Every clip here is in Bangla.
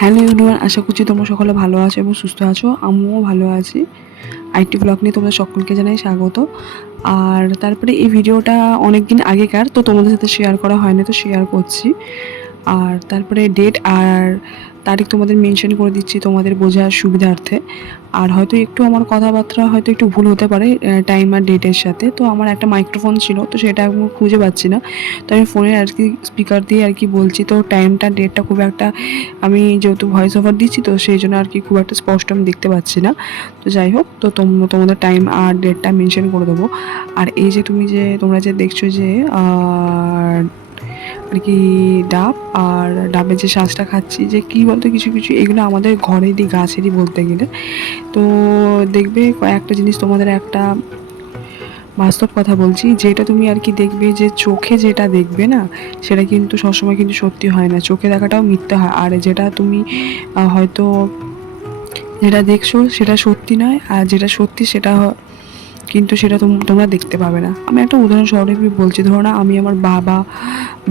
হ্যালো এভরিওয়ান, আশা করছি তোমরা সকলে ভালো আছো এবং সুস্থ আছো। আমিও ভালো আছি। আইটি ব্লগ নিয়ে তোমরা সকলকে জানাই স্বাগত। আর তারপরে এই ভিডিওটা অনেক দিন আগেকার, তো তোমাদের সাথে শেয়ার করা হয়নি, তো শেয়ার করছি। আর তারপরে ডেট আর তারিখ তোমাদের মেনশন করে দিচ্ছি তোমাদের বোঝার সুবিধার্থে। আর হয়তো একটু আমার কথাবার্তা হয়তো একটু ভুল হতে পারে টাইম আর ডেটের সাথে। তো আমার একটা মাইক্রোফোন ছিল, তো সেটা আমি খুঁজে পাচ্ছি না, তো আমি ফোনের আর কি স্পিকার দিয়ে আর কি বলছি। তো টাইমটা ডেটটা খুব একটা, আমি যেহেতু ভয়েস ওভার দিচ্ছি তো সেই জন্য আর কি খুব একটা স্পষ্ট আমি দেখতে পাচ্ছি না। তো যাই হোক, তো তোমাদের টাইম আর ডেটটা মেনশন করে দেবো। আর এই যে তোমরা যে দেখছো যে আর কি ডাব, আর ডাবের যে শ্বাসটা খাচ্ছি, যে কী বলতো, কিছু কিছু এগুলো আমাদের ঘরেরই গাছেরই বলতে গেলে। তো দেখবে কয়েকটা জিনিস তোমাদের একটা বাস্তব কথা বলছি, যেটা তুমি আর কি দেখবে যে চোখে যেটা দেখবে না, সেটা কিন্তু সবসময় কিন্তু সত্যি হয় না, চোখে দেখাটাও মিথ্যে হয়। আর যেটা তুমি হয়তো যেটা দেখছো সেটা সত্যি নয়, আর যেটা সত্যি সেটা কিন্তু সেটা তোমরা দেখতে পাবে না। আমি একটা উদাহরণস্বরূপ বলছি, ধরো না, আমি আমার বাবা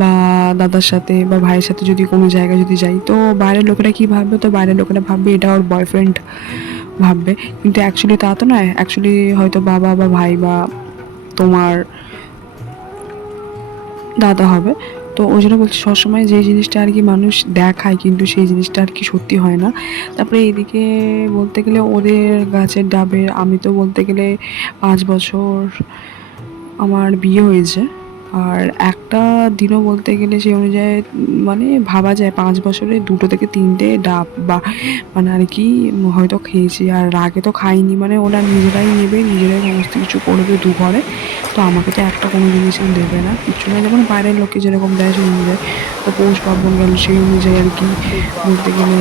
বা দাদার সাথে বা ভাইয়ের সাথে যদি কোনো জায়গায় যদি যাই, তো বাইরের লোকেরা কী ভাববে, তো বাইরের লোকেরা ভাববে এটা ওর বয়ফ্রেন্ড ভাববে, কিন্তু অ্যাকচুয়ালি তা তো নয়। অ্যাকচুয়ালি হয়তো বাবা বা ভাই বা তোমার দাদা হবে। তো ওই জন্য বলছি, সবসময় যে জিনিসটা আর কি মানুষ দেখায় কিন্তু সেই জিনিসটা আর কি সত্যি হয় না। তারপরে এদিকে বলতে গেলে ওদের গাছের ডাবের, আমি তো বলতে গেলে 5 বছর আমার বিয়ে হয়েছে। আর একটা দিনও বলতে গেলে সেই অনুযায়ী মানে ভাবা যায় 5 বছরে 2 থেকে 3টে ডাব বা মানে আর কি হয়তো খেয়েছি। আর আগে তো খাইনি, মানে ওরা নিজেরাই নেবে, নিজেরাই সমস্ত কিছু করবে দুঘরে। তো আমাকে তো একটা কোনো জিনিসই দেবে না, কিছু না, যেমন বাইরের লোকে যেরকম দেয় সেই অনুযায়ী। তো পৌষ পার্বণ গেল সেই অনুযায়ী আর কি বলতে গেলে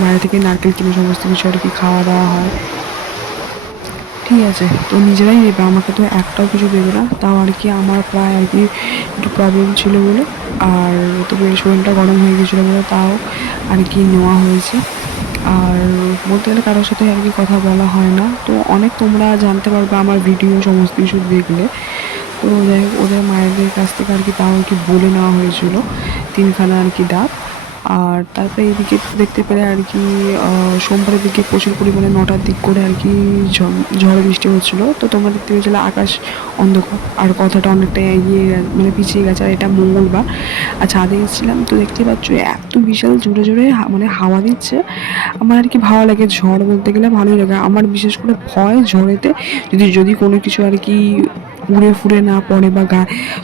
বাইরে থেকে নারকেল কিনে সমস্ত কিছু আর কি খাওয়া দাওয়া হয়। ঠিক আছে, তো নিজেরাই নেবে, আমাকে তো একটাও কিছু দেবে না। তাও আর কি আমার প্রায় আর কি একটু প্রবলেম ছিল বলে, আর তবে শরীরটা গরম হয়ে গেছিলো বলে তাও আর কি নেওয়া হয়েছে। আর বলতে গেলে কারোর সাথে আর কি কথা বলা হয় না। তো অনেক তোমরা জানতে পারবে আমার ভিডিও সমস্ত কিছু দেখলে। তো যাই হোক, ওদের মায়েদের কাছ থেকে আর কি তাও আর কি বলে নেওয়া হয়েছিল 3খানা আর কি ডাব। আর তারপরে এইদিকে দেখতে পেলে আর কি সোমবারের দিকে প্রচুর পরিমাণে 9টার দিক করে আর কি ঝড় বৃষ্টি হচ্ছিলো। তো তোমরা দেখতে পেয়েছিলে আকাশ অন্ধকার, আর কথাটা অনেকটা এগিয়ে মানে পিছিয়ে গেছে। আর এটা মঙ্গলবার, আর ছাদে এসেছিলাম, তো দেখতে পাচ্ছ এত বিশাল জোরে জোরে মানে হাওয়া দিচ্ছে। আমার আর কি ভালো লাগে, ঝড় বলতে গেলে ভালোই লাগে। আমার বিশেষ করে ভয় ঝড়েতে, যদি যদি কোনো কিছু আর কি উড়ে ফুড়ে না পড়ে বা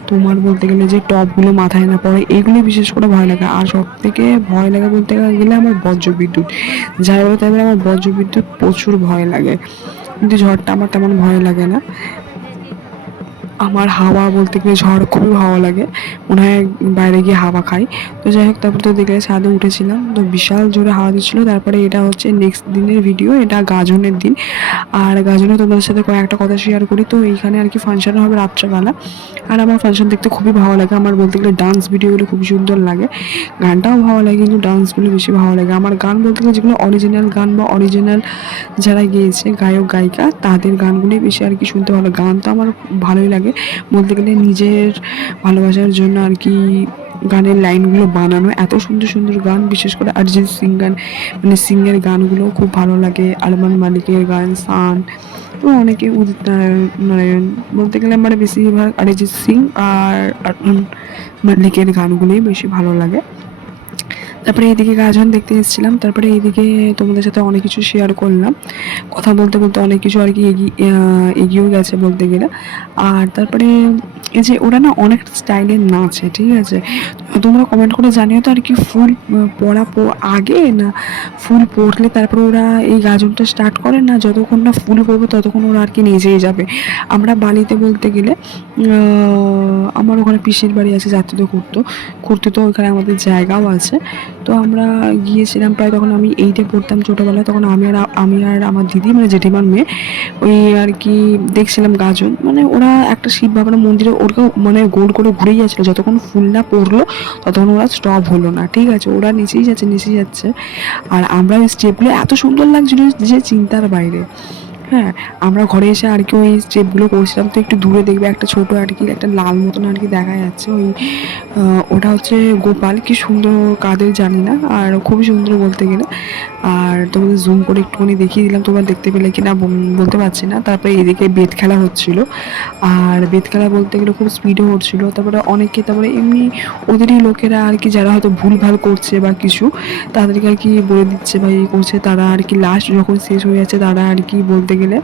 তোমার বলতে গেলে যে টপগুলো মাথায় না পড়ে, এগুলো বিশেষ করে ভয় লাগে। আর সব থেকে ভয় লাগে বলতে গেলে আমার বজ্রবিদ্যুৎ। যাই বলে তাই বলে আমার বজ্রবিদ্যুৎ প্রচুর ভয় লাগে, কিন্তু ঝড়টা আমার তেমন ভয় লাগে না। আমার হাওয়া বলতে গেলে ঝড় খুবই ভালো লাগে, মনে হয় বাইরে গিয়ে হাওয়া খাই। তো যাই হোক, তারপর তো দেখলে ছাদে উঠেছিলাম, তো বিশাল জোরে হাওয়া দিচ্ছিলো। তারপরে এটা হচ্ছে নেক্সট দিনের ভিডিও, এটা গাজনের দিন। আর গাজনে তোমাদের সাথে কয়েকটা কথা শেয়ার করি। তো এইখানে আর কি ফাংশন হবে রাত্রেবেলা, আর আমার ফাংশন দেখতে খুবই ভালো লাগে। আমার বলতে গেলে ডান্স ভিডিওগুলো খুবই সুন্দর লাগে, গানটাও ভালো লাগে, কিন্তু ডান্সগুলো বেশি ভালো লাগে। আমার গান বলতে গেলে যেগুলো অরিজিনাল গান বা অরিজিনাল যারা গেয়েছে গায়ক গায়িকা, তাদের গানগুলোই বেশি আর কি শুনতে ভালো। গান তো আমার ভালোই লাগে, বলতে গেলে নিজের ভালোবাসার জন্য আর কি গানের লাইনগুলো বানানো, এত সুন্দর সুন্দর গান। বিশেষ করে অরিজিৎ সিং গান, মানে সিংয়ের গানগুলোও খুব ভালো লাগে। আরমান মালিকের গান, সান, এবং অনেকে উদিত নারায়ণ। বলতে গেলে আমার বেশিরভাগ অরিজিৎ সিং আর আরমান মালিকের গানগুলোই বেশি ভালো লাগে। তারপরে এইদিকে গাজন দেখতে এসেছিলাম, তারপরে এইদিকে তোমাদের সাথে অনেক কিছু শেয়ার করলাম, কথা বলতে বলতে অনেক কিছু আর কি এগিয়েও গেছে বলতে গেলে। আর তারপরে এই যে ওরা না অনেক স্টাইলের নাচে, ঠিক আছে, তোমরা কমেন্ট করে জানিও তো আর কি ফুল পড়া আগে না ফুল পড়লে তারপরে ওরা এই গাজনটা স্টার্ট করে, না যতক্ষণ না ফুল পড়বে ততক্ষণ ওরা আর কি নিজেই যাবে। আমরা বালিতে বলতে গেলে আমার ওখানে পিসির বাড়ি আছে, যাত্রীতে ঘুরতে, তো ওখানে আমাদের জায়গাও আছে। তো আমরা গিয়েছিলাম প্রায়, তখন আমি 8-এ পড়তাম ছোটোবেলায়। তখন আমি আর আমার দিদি, মানে জেঠিমার মেয়ে, ওই আর কি দেখছিলাম গাজন। মানে ওরা একটা শিব বাবার মন্দিরে ওরকে মানে গোল করে ঘুরেই যাচ্ছিলো, যতক্ষণ ফুল না পড়লো ততক্ষণ ওরা স্টপ হলো না, ঠিক আছে, ওরা নিচেই যাচ্ছে। আর আমরা ওই স্টেপগুলো এত সুন্দর লাগছিলো যে চিন্তার বাইরে। হ্যাঁ, আমরা ঘরে এসে আর কি ওই স্টেপগুলো করছিলাম, তো একটু দূরে দেখবে একটা ছোট আর কি একটা লাল মতন আর কি দেখা যাচ্ছে, ওই ওটা হচ্ছে গোপাল, কি সুন্দর কাদের জানি না, আর খুবই সুন্দর বলতে গেলে। আর তোমাদের জুম করে একটুখানি দেখিয়ে দিলাম, তোমরা দেখতে পেলে কি না বলতে পারছি না। তারপরে এদিকে বেত খেলা হচ্ছিল, আর বেত খেলা বলতে গেলে খুব স্পিডে হচ্ছিল। তারপরে অনেকে, তারপরে এমনি ওদেরই লোকেরা আর কি, যারা হয়তো ভুলভাল করছে বা কিছু, তাদেরকে আর কি বলে দিচ্ছে বা ইয়ে করছে, তারা আর কি লাস্ট যখন শেষ হয়ে যাচ্ছে, তারা আর কি বলতে গেলে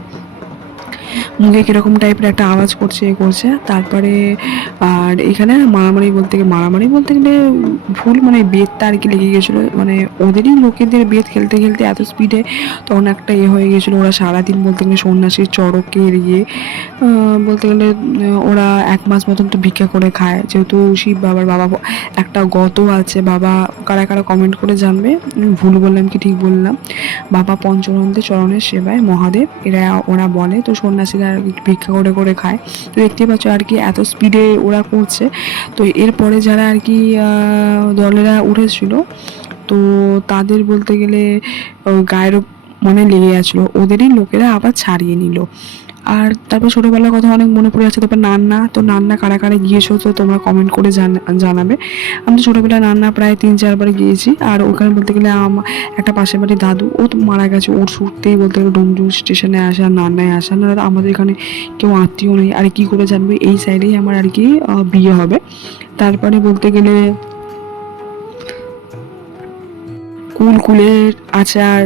মুখে কীরকম টাইপের একটা আওয়াজ করছে, এ করছে। তারপরে আর এখানে মারামারি বলতে গেলে ভুল, মানে বেতটা আর কি লেগে গেছিলো, মানে ওদেরই লোকেদের বেত খেলতে খেলতে এত স্পিডে তখন একটা হয়ে গেছিলো। ওরা সারাদিন বলতে গেলে সন্ন্যাসীর চড়কে এড়িয়ে বলতে গেলে ওরা 1 মাস মতন তো ভিক্ষা করে খায়, যেহেতু শিব বাবার বাবা একটা গত আছে। বাবা কারা কারা কমেন্ট করে জানবে ভুল বললাম কি ঠিক বললাম। বাবা পঞ্চনন্দে চরণের সেবায় মহাদেব, ওরা বলে। তো সন্ন্যাসীরা আর কি ভিক্ষা করে করে খায়। তো দেখতেই পাচ্ছ আর কি এত স্পিডে ওরা করছে। তো এরপরে যারা আর কি দলেরা উঠেছিল, তো তাদের বলতে গেলে গায়ের মানে লেগে গেছিলো, ওদেরই লোকেরা আবার ছাড়িয়ে নিল। আর তারপর ছোটোবেলার কথা অনেক মনে পড়ে যাচ্ছে। তারপর নান্না, তো নান্না কারা কারা গিয়েছো তো তোমরা কমেন্ট করে জানাবে। আমি তো ছোটোবেলায় নান্না প্রায় 3-4 বার গিয়েছি। আর ওখানে বলতে গেলে একটা পাশের বাড়ির দাদু, ও তো মারা গেছে, ওর ছুটতেই বলতে গেলে ডোমজুর স্টেশনে আসা, নান্নায় আসা না, আমাদের এখানে কেউ আত্মীয় নেই। আর কি করে জানবে, এই সাইডেই আমার আর কি বিয়ে হবে। তারপরে বলতে গেলে কুলের আচার,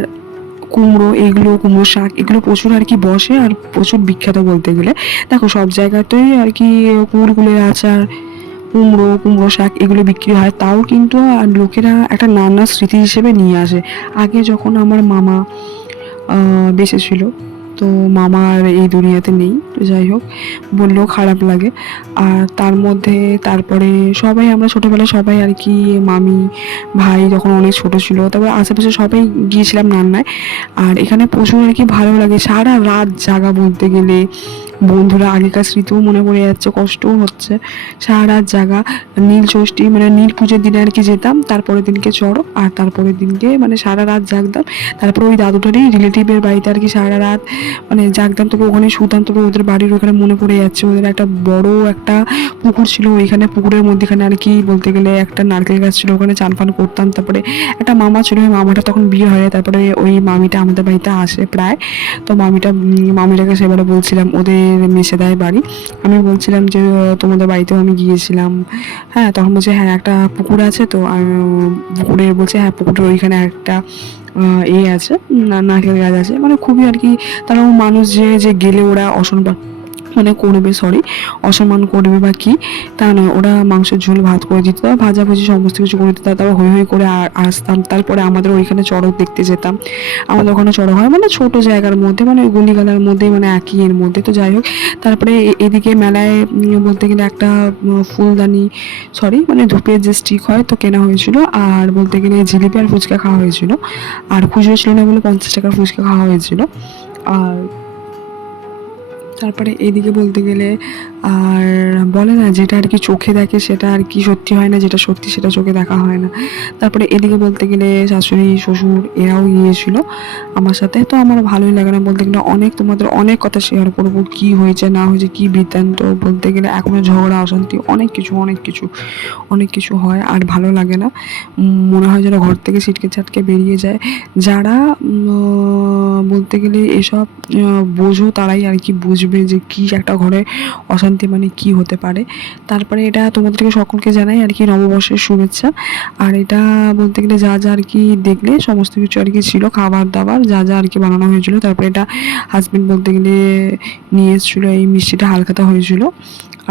কুমড়ো, এগুলো কুমড়ো শাক, এগুলো প্রচুর আর কি বসে, আর প্রচুর বিখ্যাত বলতে গেলে। দেখো সব জায়গাতেই আর কি কুলের আচার, কুমড়ো শাক এগুলো বিক্রি হয়, তাও কিন্তু লোকেরা একটা নানা স্মৃতি হিসেবে নিয়ে আসে। আগে যখন আমার মামা বেঁচে ছিল, তো মামা আর এই দুনিয়াতে নেই, তো যাই হোক বললেও খারাপ লাগে। আর তার মধ্যে তারপরে সবাই, আমরা ছোটোবেলায় সবাই আর কি, মামি ভাই যখন অনেক ছোটো ছিল, তারপরে আশেপাশে সবাই গিয়েছিলাম নান্নায়। আর এখানে প্রচুর আর কি ভালো লাগে, সারা রাত জাগা বলতে গেলে। বন্ধুরা আগেকার স্মৃতিও মনে পড়ে যাচ্ছে, কষ্টও হচ্ছে। সারা রাত জাগা, নীল ষষ্ঠী মানে নীল পুজোর দিনে আর কি যেতাম, তারপরের দিনকে চড়ক, আর তারপরের দিনকে মানে সারা রাত জাগতাম। তারপরে ওই দাদুটারই রিলেটিভের বাড়িতে আর কি সারা রাত মানে জাগতাম, তবে ওখানে শুতাম। তবে ওদের বাড়ির ওখানে মনে পড়ে যাচ্ছে, ওদের একটা বড় একটা পুকুর ছিল, ওইখানে পুকুরের মধ্যেখানে আর কি বলতে গেলে একটা নারকেল গাছ ছিল, ওখানে চান ফান করতাম। তারপরে একটা মামা ছিল, ওই মামাটা তখন বিয়ে হয়, তারপরে ওই মামিটা আমাদের বাড়িতে আসে প্রায়। তো মামিটাকে সেবারে বলছিলাম, ওদের মেসেদায় বাড়ি, আমি বলছিলাম যে তোমাদের বাড়িতেও আমি গিয়েছিলাম। হ্যাঁ, তখন বলছে হ্যাঁ একটা পুকুর আছে, তো পুকুরে বলছে হ্যাঁ পুকুরের ওইখানে একটা আছে, নারকেল গাছ আছে, মানে খুবই আর কি। তারা মানুষ যে গেলে ওরা মানে করবে, অসম্মান করবে বা কি তা নয়, ওরা মাংসের ঝোল ভাত করে দিত, ভাজাভুজি সমস্ত কিছু করে দিত, তারপর হই হই করে আসতাম। তারপরে আমাদের ওইখানে চড়ক দেখতে যেতাম, আমাদের ওখানে চড়ক হয় মানে ছোট জায়গার মধ্যে, মানে গলিগালার মধ্যেই, মানে একই এর মধ্যে। তো যাই হোক, তারপরে এদিকে মেলায় বলতে গেলে একটা ফুলদানি, মানে ধূপের যে স্টিক হয়, তো কেনা হয়েছিল। আর বলতে গেলে জিলিপি আর ফুচকা খাওয়া হয়েছিল। আর খুচরো ছিল না বলে 50 টাকার ফুচকা খাওয়া হয়েছিল। আর তারপরে এদিকে বলতে গেলে আর বলে না, যেটা আর কি চোখে দেখে সেটা আর কি সত্যি হয় না, যেটা সত্যি সেটা চোখে দেখা হয় না। তারপরে এদিকে বলতে গেলে শাশুড়ি শ্বশুর এরাও গিয়েছিল আমার সাথে, তো আমার ভালোই লাগে না বলতে গেলে। তোমাদের অনেক কথা শেয়ার করবো, কি হয়েছে না হয়েছে, কি বৃত্তান্ত বলতে গেলে, এখনো ঝগড়া অশান্তি অনেক কিছু হয়, আর ভালো লাগে না। মনে হয় যেন ঘর থেকে ছিটকে ছাটকে বেরিয়ে যায়। যারা বলতে গেলে এসব বোঝো, তারাই আর কি বুঝবে যে কি একটা ঘরে অশান্তি মানে কি হতে পারে। তারপরে এটা তোমাদেরকে সকলকে জানাই আর কি নববর্ষের শুভেচ্ছা। আর এটা বলতে গেলে যা যা আর কি দেখলে সমস্ত কিছু আর কি ছিল, খাবার দাবার যা যা আর কি বানানো হয়েছিল। তারপরে এটা হাজবেন্ড বলতে গেলে নিয়ে এসেছিলো, এই মিষ্টিটা হালখাতা হয়েছিল।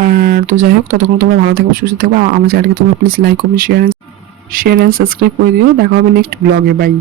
আর তো যাই হোক, ততক্ষণ তোমরা ভালো থাকবে, সুস্থ থাকবে। আমার চ্যানেলকে তোমরা please like comment share and subscribe করে দিও। দেখা হবে নেক্সট ব্লগে, বাই।